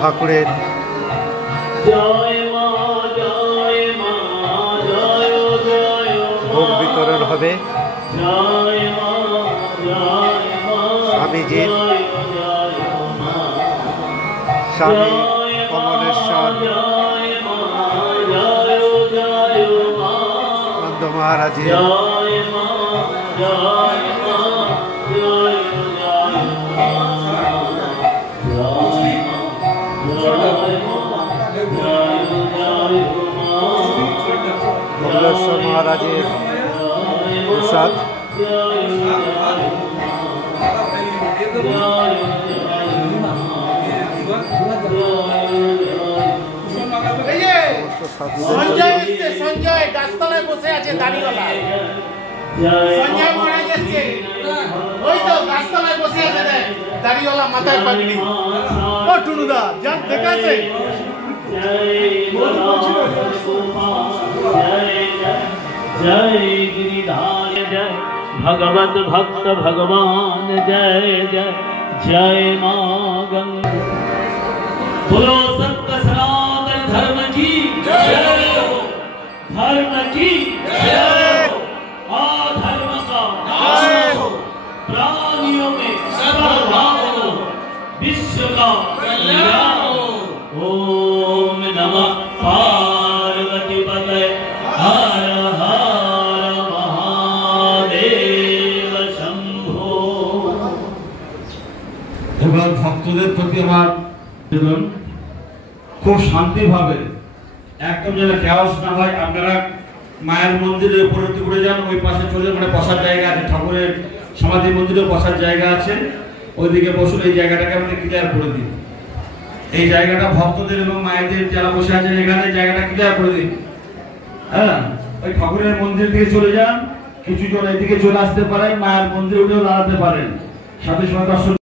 ঠাকুরের ভোগ বিতরণ হবে। স্বামীজির স্বামী কমলেশ্বর নন্দ মহারাজের কমলেশ্বর মহারাজের প্রসাদ সঞ্জয় গাছতলায় বসে আছে দাড়িওয়ালা। সঞ্জয় মহারাজ এসছে, ওই তো গাছতলায় বসে আছে দেখ, দাড়িওয়ালা মাথায় পাগড়ি। ও টুনুদা যান দেখাছে। जय गिरिधारी जय भगवत भक्त भगवान जय जय जय मां गंगा। बोलो सत्य सनातन धर्म की जय हो, धर्म की जय हो, अधर्म का नाश हो, प्राणियों में सद्भाव हो, विश्व का कल्याण हो। ओम नमः पार्वती पतये हर हर महादेव शंभो। এবার ভক্তদের প্রতি আমার নিবেদন, খুব শান্তিভাবে, একদম যেন কেওস না হয়। আপনারা মায়ের মন্দিরের উপরে উঠে যান, ওই পাশে চলে মানে বসার জায়গা আছে, ঠাকুরের সমাধি মন্দিরে বসার জায়গা আছে, ওইদিকে বসুন। এই জায়গাটাকে আমাদের ক্লিয়ার করে দিন। এই জায়গাটা ভক্তদের এবং মায়েদের যারা বসে আছেন এখানে জায়গাটা ক্লিয়ার করে দিন। হ্যাঁ, ওই ঠাকুরের মন্দির থেকে চলে যান, কিছু জন এদিকে চলে আসতে পারেন, মায়ের মন্দিরে উঠেও দাঁড়াতে পারেন, সাথে সাথে দর্শন